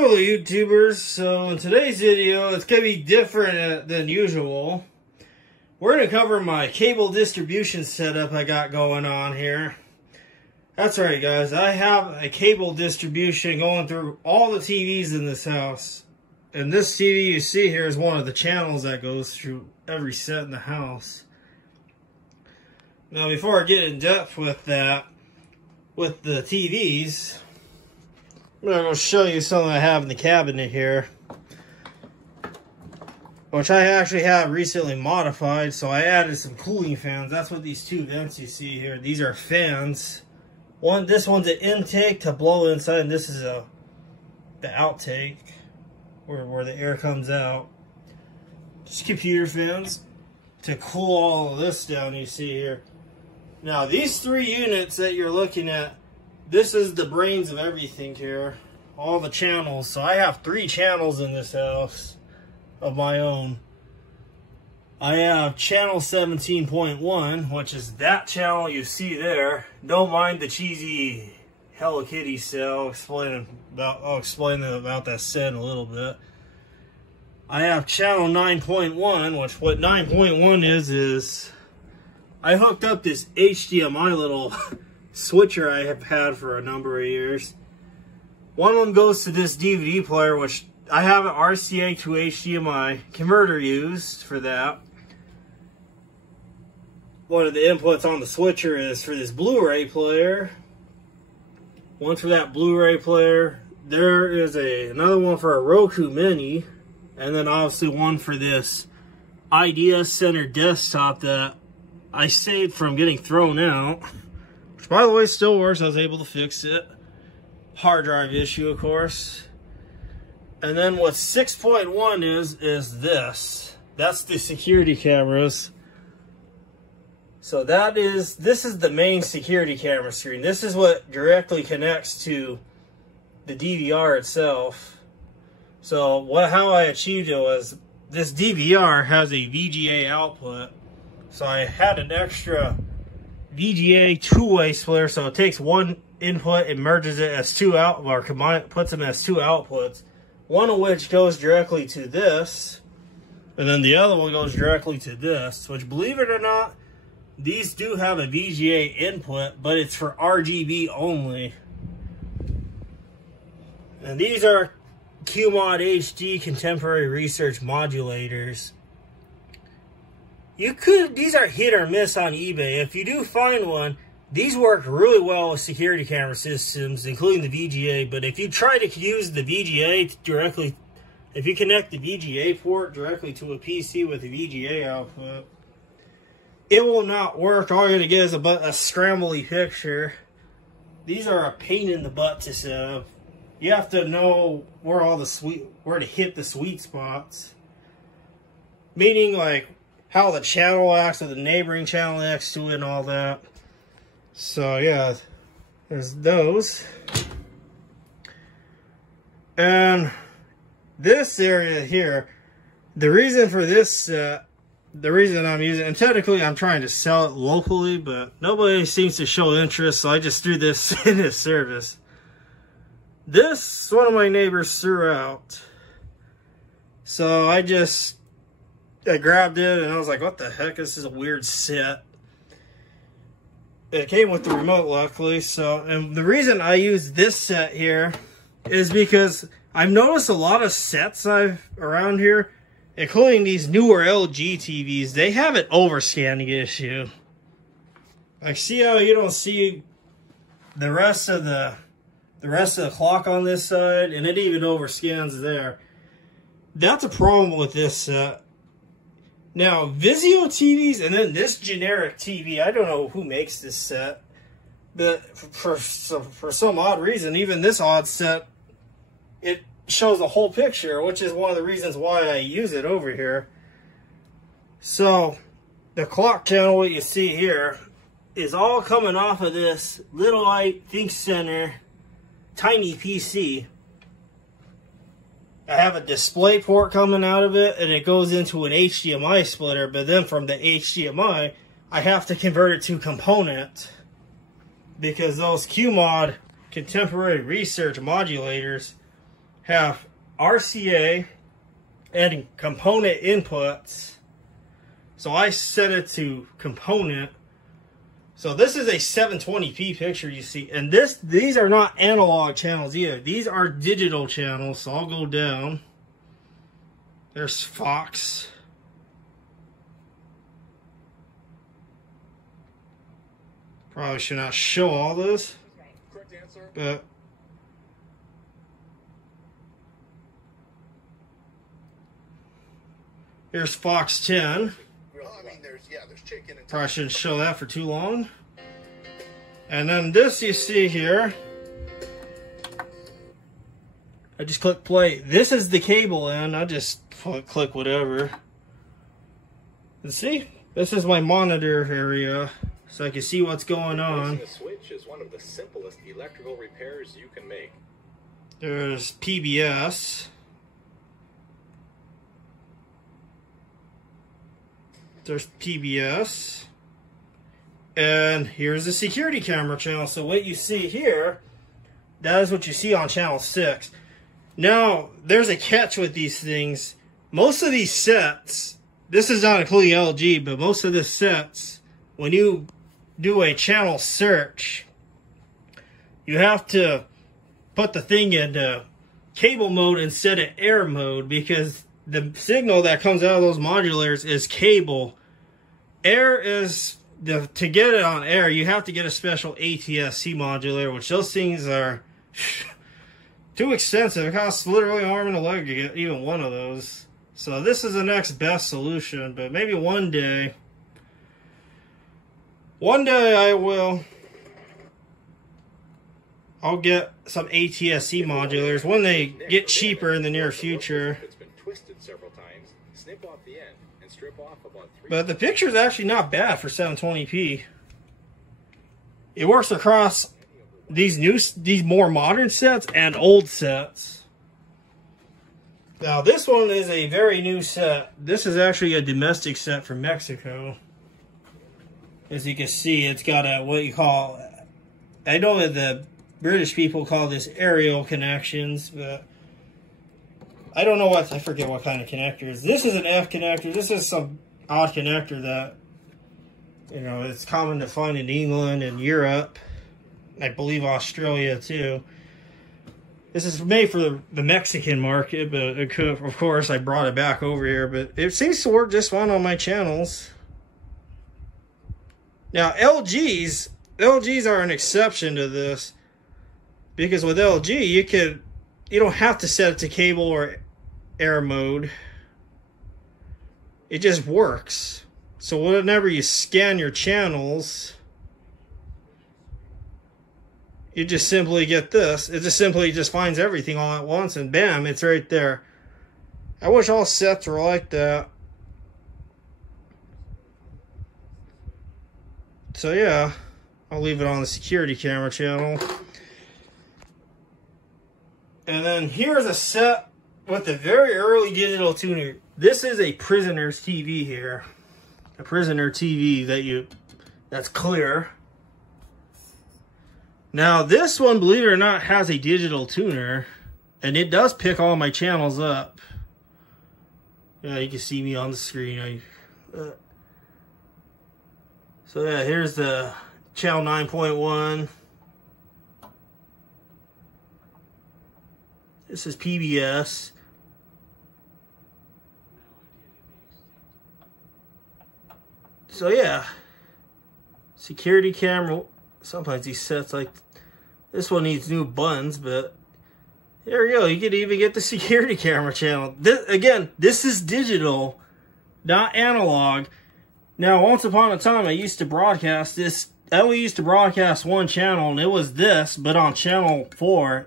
Hello YouTubers, so in today's video it's going to be different than usual. We're going to cover my cable distribution setup I got going on here. That's right guys, I have a cable distribution going through all the TVs in this house. And this TV you see here is one of the channels that goes through every set in the house. Now before I get in depth with that, with the TVs, I'm going to show you something I have in the cabinet here, which I actually have recently modified. So I added some cooling fans. That's what these two vents you see here. These are fans. This one's an intake to blow inside, and this is the outtake where the air comes out. Just computer fans to cool all of this down you see here. Now these three units that you're looking at, this is the brains of everything here. All the channels. So I have 3 channels in this house of my own. I have channel 17.1, which is that channel you see there. Don't mind the cheesy Hello Kitty cell. I'll explain about that set in a little bit. I have channel 9.1, which what 9.1 is I hooked up this HDMI little switcher I have had for a number of years. One of them goes to this DVD player, which I have an RCA to HDMI converter used for that. One of the inputs on the switcher is for this Blu-ray player. One for that Blu-ray player. There is another one for a Roku Mini. And then obviously one for this Idea Center desktop that I saved from getting thrown out. Which, by the way, still works. I was able to fix it. Hard drive issue, of course. And then what 6.1 is this. That's the security cameras. So this is the main security camera screen. This is what directly connects to the DVR itself. So how I achieved it was this DVR has a VGA output. So I had an extra VGA two-way splitter, so it takes one input and merges it as two out, or puts them as two outputs. One of which goes directly to this, and then the other one goes directly to this. Which, believe it or not, these do have a VGA input, but it's for RGB only. And these are QMOD-HD contemporary research modulators. These are hit or miss on eBay. If you do find one, these work really well with security camera systems, including the VGA. But if you try to use the VGA directly, if you connect the VGA port directly to a PC with a VGA output, it will not work. All you're going to get is a scrambly picture. These are a pain in the butt to set up. You have to know where to hit the sweet spots. Meaning, like, how the channel acts with the neighboring channel next to it and all that. So yeah, there's those. And this area here, the reason for this the reason I'm using it, and technically I'm trying to sell it locally, but nobody seems to show interest, so I just threw this in this service. This, one of my neighbors threw out. So I grabbed it and I was like, what the heck, this is a weird set. It came with the remote, luckily. So, and the reason I use this set here is because I've noticed a lot of sets around here, including these newer LG TVs, they have an overscanning issue. Like, see how you don't see the rest of the clock on this side, and it even overscans there. That's a problem with this set. Now, Vizio TVs, and then this generic TV, I don't know who makes this set, but for some odd reason, even this odd set, it shows the whole picture, which is one of the reasons why I use it over here. So, the clock channel, what you see here, is all coming off of this little light ThinkCenter tiny PC. I have a display port coming out of it, and it goes into an HDMI splitter, but then from the HDMI, I have to convert it to component, because those QMOD contemporary research modulators have RCA and component inputs. So I set it to component. So this is a 720p picture you see. And these are not analog channels either. These are digital channels. So I'll go down. There's Fox. Probably should not show all this. But here's Fox 10. Probably shouldn't show that for too long. And then this you see here. I just click play. This is the cable end. I just click whatever. And see, this is my monitor area, so I can see what's going on. The switch is one of the simplest electrical repairs you can make. There's PBS. There's PBS. And here's the security camera channel. So what you see here, that is what you see on channel 6. Now, there's a catch with these things. Most of these sets, this is not including LG, but most of the sets, when you do a channel search, you have to put the thing in cable mode instead of air mode, because the signal that comes out of those modulators is cable. Air is, to get it on air, you have to get a special ATSC modulator, which those things are too expensive. It costs literally an arm and a leg to get even one of those. So this is the next best solution, but maybe one day I'll get some ATSC modulators when they get cheaper in the near future. It's been twisted several times. Snip off the end and strip off about 3. But the picture is actually not bad for 720p. It works across these more modern sets and old sets. Now this one is a very new set. This is actually a domestic set from Mexico. As you can see, it's got a what you call, I know that the British people call this aerial connections, but I don't know I forget what kind of connectors. This is an F connector. This is some odd connector that, you know, it's common to find in England and Europe. I believe Australia too. This is made for the Mexican market, but it could, of course, I brought it back over here, but it seems to work just fine on my channels. Now, LGs are an exception to this, because with LG, you don't have to set it to cable or air mode. It just works. So whenever you scan your channels, you just simply get this. It just finds everything all at once, and bam, it's right there. I wish all sets were like that. So yeah, I'll leave it on the security camera channel. And then here's a set with a very early digital tuner. This is a Prisoner's TV here. A Prisoner TV that's clear. Now this one, believe it or not, has a digital tuner, and it does pick all my channels up. Yeah, you can see me on the screen. So yeah, here's the channel 9.1. This is PBS. So yeah, security camera. Sometimes these sets, like this one, needs new buttons, but there you go. You could even get the security camera channel. This is digital, not analog. Now, once upon a time, I used to broadcast this. I only used to broadcast one channel, and it was this, but on channel 4,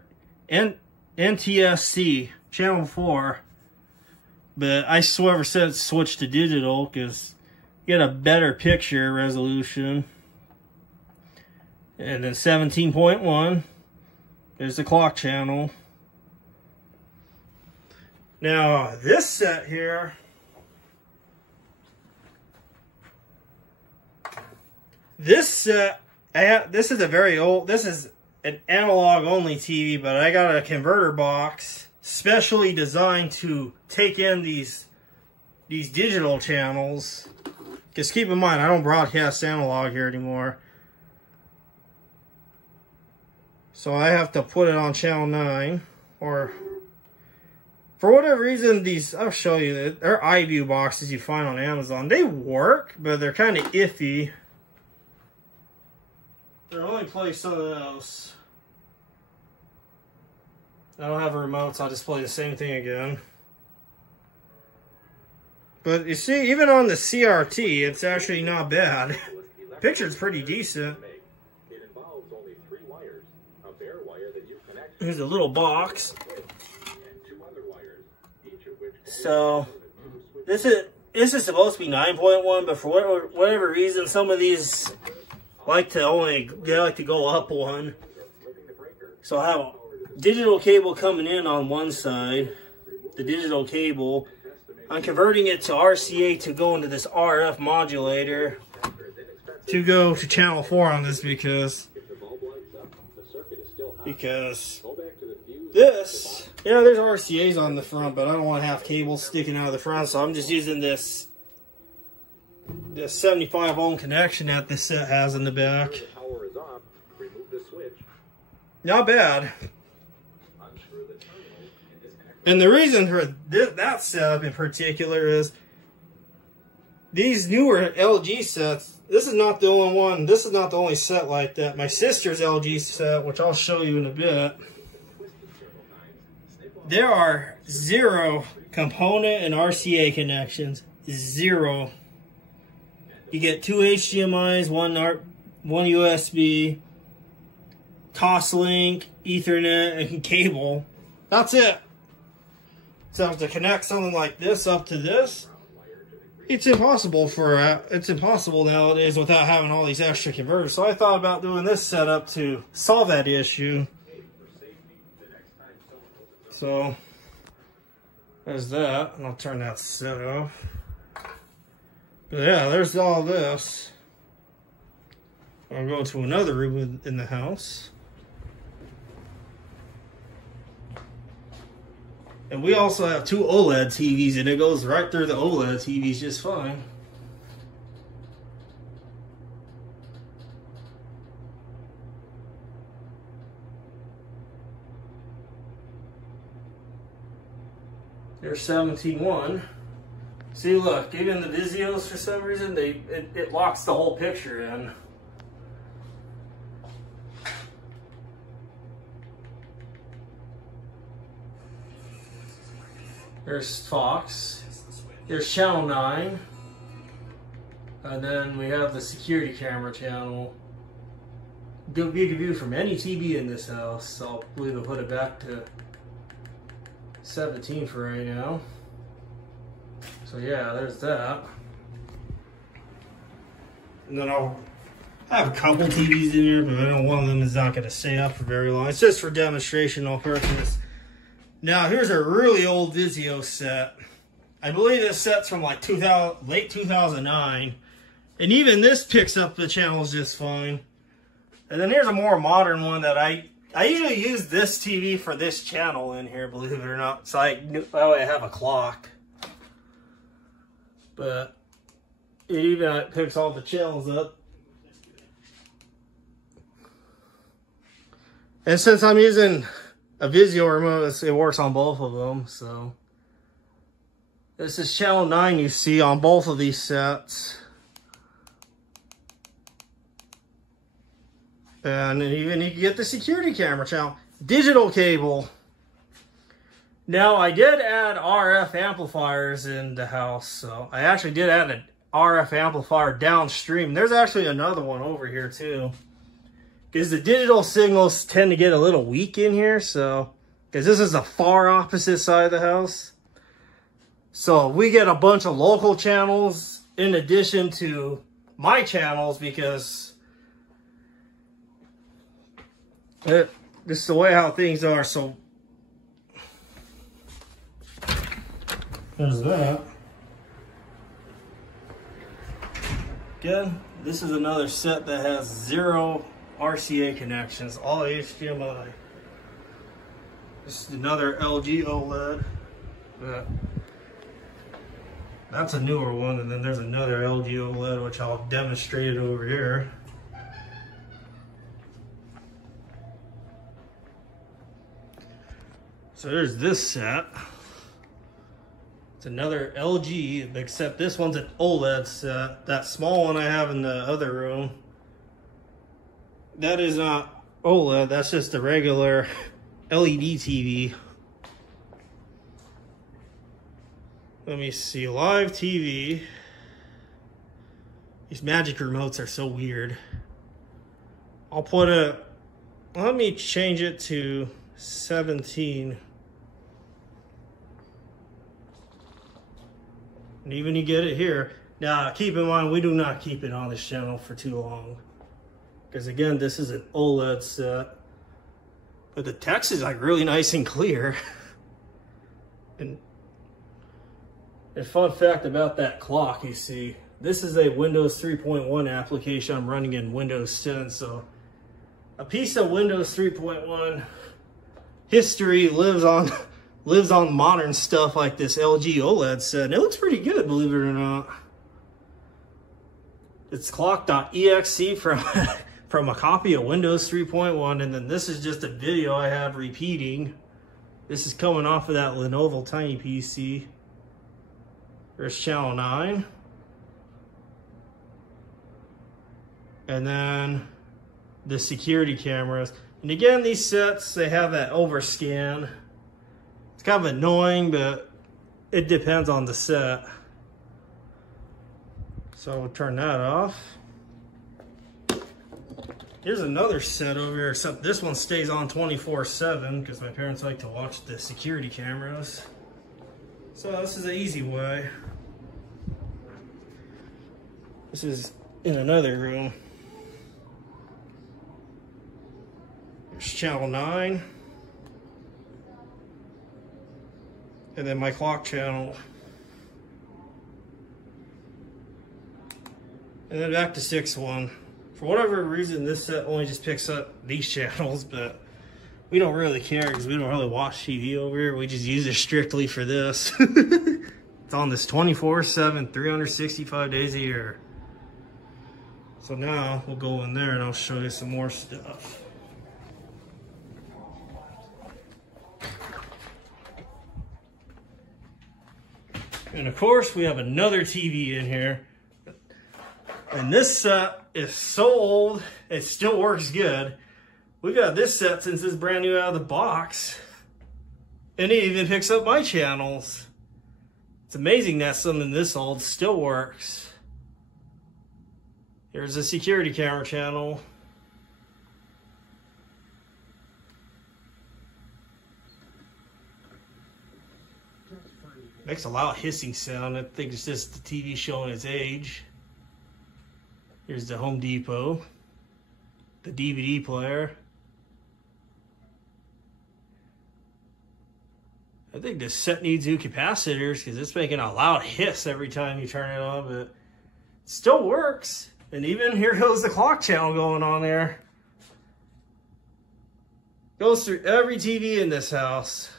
NTSC, channel 4. But I ever since switched to digital because you get a better picture resolution. And then 17.1, there's the clock channel. Now, this set here, this is a very old, this is an analog only TV, but I got a converter box specially designed to take in these digital channels. Because keep in mind, I don't broadcast analog here anymore. So I have to put it on channel 9. Or, for whatever reason, these, I'll show you, they're iView boxes you find on Amazon. They work, but they're kind of iffy. They'll only play some of those. I don't have a remote, so I'll just play the same thing again. But you see, even on the CRT, it's actually not bad. Picture's pretty decent. Here's a little box. So this is supposed to be 9.1, but for whatever reason, some of these like to go up one. So I have a digital cable coming in on one side. The digital cable, I'm converting it to RCA to go into this RF modulator to go to channel 4 on this because this, yeah, there's RCAs on the front, but I don't want to have cables sticking out of the front, so I'm just using this 75 ohm connection that this set has in the back. Not bad. And the reason for that setup in particular is these newer LG sets, this is not the only one, this is not the only set like that. My sister's LG set, which I'll show you in a bit, there are 0 component and RCA connections. 0. You get 2 HDMIs, one USB, Toslink, Ethernet, and cable. That's it. So to connect something like this up to this, it's impossible nowadays without having all these extra converters. So I thought about doing this setup to solve that issue. So there's that, and I'll turn that set off. But yeah, there's all this. I'll go to another room in the house. And we also have 2 OLED TVs, and it goes right through the OLED TVs just fine. There's 17.1. See, look, even the Vizios, for some reason, it locks the whole picture in. There's Fox. There's channel 9. And then we have the security camera channel. You can view from any TV in this house. So I believe I'll put it back to 17 for right now. So yeah, there's that. And then I'll have a couple TVs in here, but I know one of them is not going to stay up for very long. It's just for demonstrational purposes. Now, here's a really old Vizio set. I believe this set's from like late 2009. And even this picks up the channels just fine. And then here's a more modern one that I usually use this TV for this channel in here, believe it or not. So I have a clock. But it even picks all the channels up. And since I'm using a Vizio remote, it works on both of them. So this is channel 9 you see on both of these sets. And even you can get the security camera channel. Digital cable. Now, I did add RF amplifiers in the house. So I actually did add an RF amplifier downstream. There's actually another one over here too. Because the digital signals tend to get a little weak in here. So, because this is the far opposite side of the house. So we get a bunch of local channels in addition to my channels, because this is the way how things are. So there's that. Again, this is another set that has 0 RCA connections, all HDMI. This is another LG OLED. That's a newer one, and then there's another LG OLED, which I'll demonstrate over here. So there's this set. It's another LG, except this one's an OLED set. That small one I have in the other room, that is not OLED, that's just a regular LED TV. Let me see, live TV. These magic remotes are so weird. I'll put let me change it to 17. And even you get it here. Now, keep in mind, we do not keep it on this channel for too long. Because again, this is an OLED set. But the text is like really nice and clear. And a fun fact about that clock, you see, this is a Windows 3.1 application I'm running in Windows 10. So a piece of Windows 3.1 history lives on modern stuff like this LG OLED set. And it looks pretty good, believe it or not. It's clock.exe from a copy of Windows 3.1, and then this is just a video I have repeating. This is coming off of that Lenovo Tiny PC. There's channel 9. And then the security cameras. And again, these sets, they have that overscan. It's kind of annoying, but it depends on the set. So we'll turn that off. Here's another set over here, except this one stays on 24/7 because my parents like to watch the security cameras. So this is an easy way. This is in another room. There's channel 9. And then my clock channel. And then back to 6.1. For whatever reason, this set only just picks up these channels, but we don't really care because we don't really watch TV over here. We just use it strictly for this. It's on this 24/7, 365 days a year. So now we'll go in there and I'll show you some more stuff. And of course, we have another TV in here. And this set is so old, it still works good. We've got this set since it's brand new out of the box. And it even picks up my channels. It's amazing that something this old still works. Here's a security camera channel. Makes a loud hissing sound. I think it's just the TV showing its age. Here's the Home Depot, the DVD player. I think this set needs new capacitors because it's making a loud hiss every time you turn it on, but it still works. And even here goes the clock channel going on there. Goes through every TV in this house.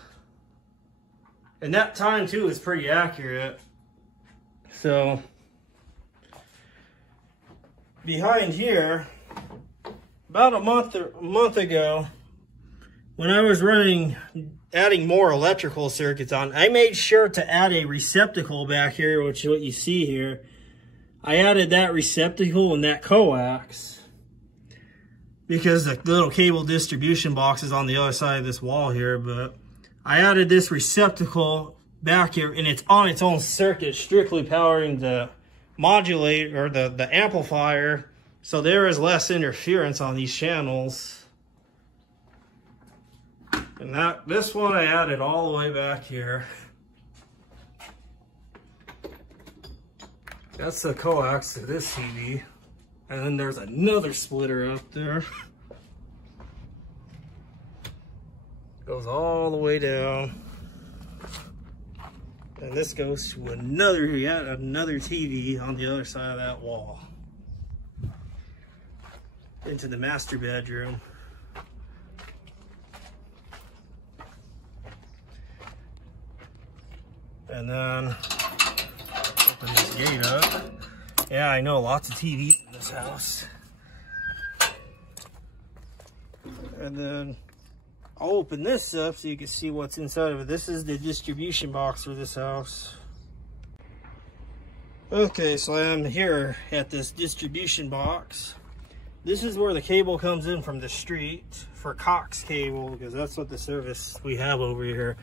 And that time too is pretty accurate. So behind here, about a month ago, when I was adding more electrical circuits on, I made sure to add a receptacle back here, which is what you see here. I added that receptacle and that coax because the little cable distribution box is on the other side of this wall here, but I added this receptacle back here and it's on its own circuit, strictly powering the modulator or the amplifier, so there is less interference on these channels. And this one I added all the way back here. That's the coax to this TV. And then there's another splitter up there. Goes all the way down. And this goes to another TV on the other side of that wall. Into the master bedroom. And then open this gate up. Yeah, I know, lots of TVs in this house. And then I'll open this up so you can see what's inside of it. This is the distribution box for this house. Okay, so I am here at this distribution box. This is where the cable comes in from the street for Cox cable, because that's what the service we have over here.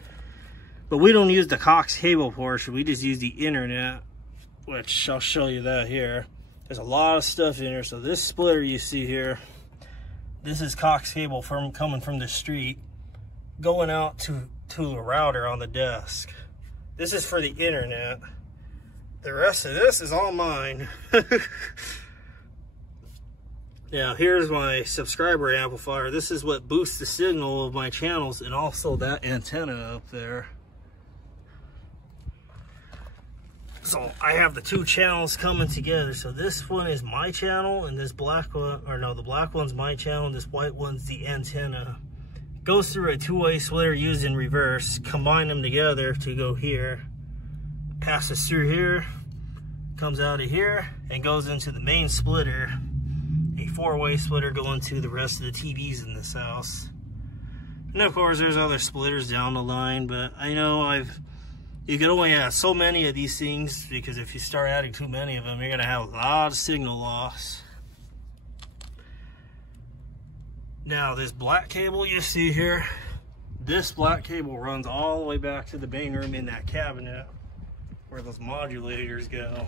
But we don't use the Cox cable portion, we just use the internet, which I'll show you that here. There's a lot of stuff in here. So this splitter you see here, this is Cox cable coming from the street, going out to a router on the desk. This is for the internet. The rest of this is all mine. Now here's my subscriber amplifier. This is what boosts the signal of my channels, and also that antenna up there. So I have the two channels coming together. So this one is my channel, and this black one, or no, the black one's my channel, and this white one's the antenna. It goes through a two-way splitter used in reverse. Combine them together to go here. Passes through here, comes out of here, and goes into the main splitter. A four-way splitter going to the rest of the TVs in this house. And of course there's other splitters down the line, but I know you can only have so many of these things, because if you start adding too many of them, you're gonna have a lot of signal loss. Now this black cable you see here, this black cable runs all the way back to the main room in that cabinet where those modulators go.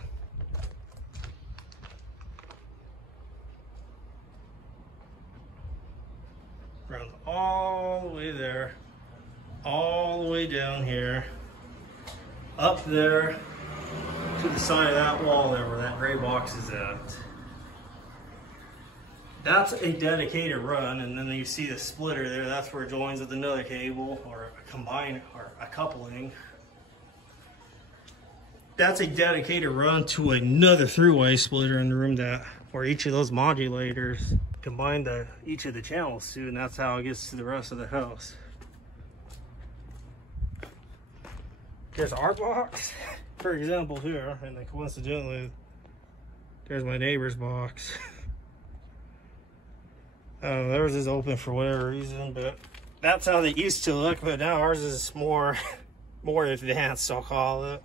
Runs all the way there, all the way down here, up there to the side of that wall there where that gray box is at. That's a dedicated run, and then you see the splitter there, that's where it joins with another cable, or a combine, or a coupling. That's a dedicated run to another three-way splitter in the room that where each of those modulators combine each of the channels to, and that's how it gets to the rest of the house. There's our box, for example, here, and then coincidentally, there's my neighbor's box. Theirs is open for whatever reason, but that's how they used to look, but now ours is more advanced, I'll call it.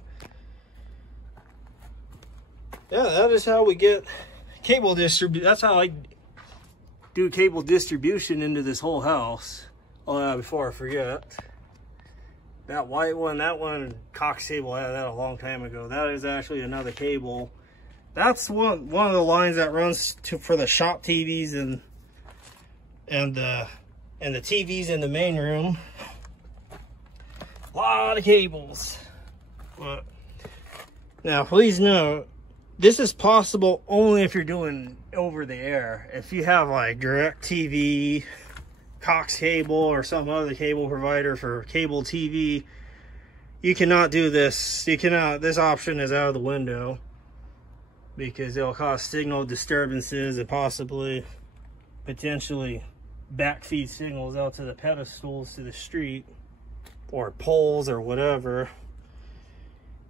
Yeah, that is how we get cable distribution. That's how I do cable distribution into this whole house. Oh yeah, before I forget, that white one, that one, Cox cable had that a long time ago. That is actually another cable. That's one of the lines that runs for the shop TVs and the TVs in the main room. A lot of cables. But now, please note, this is possible only if you're doing over the air. If you have like DirecTV, Cox cable, or some other cable provider for cable TV, you cannot do this. You cannot. This option is out of the window because it'll cause signal disturbances and possibly, potentially, backfeed signals out to the pedestals to the street or poles or whatever.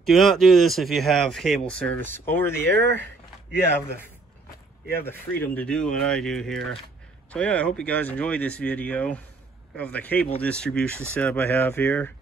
Do not do this if you have cable service. Over the air, you have the freedom to do what I do here. So yeah, I hope you guys enjoyed this video of the cable distribution setup I have here.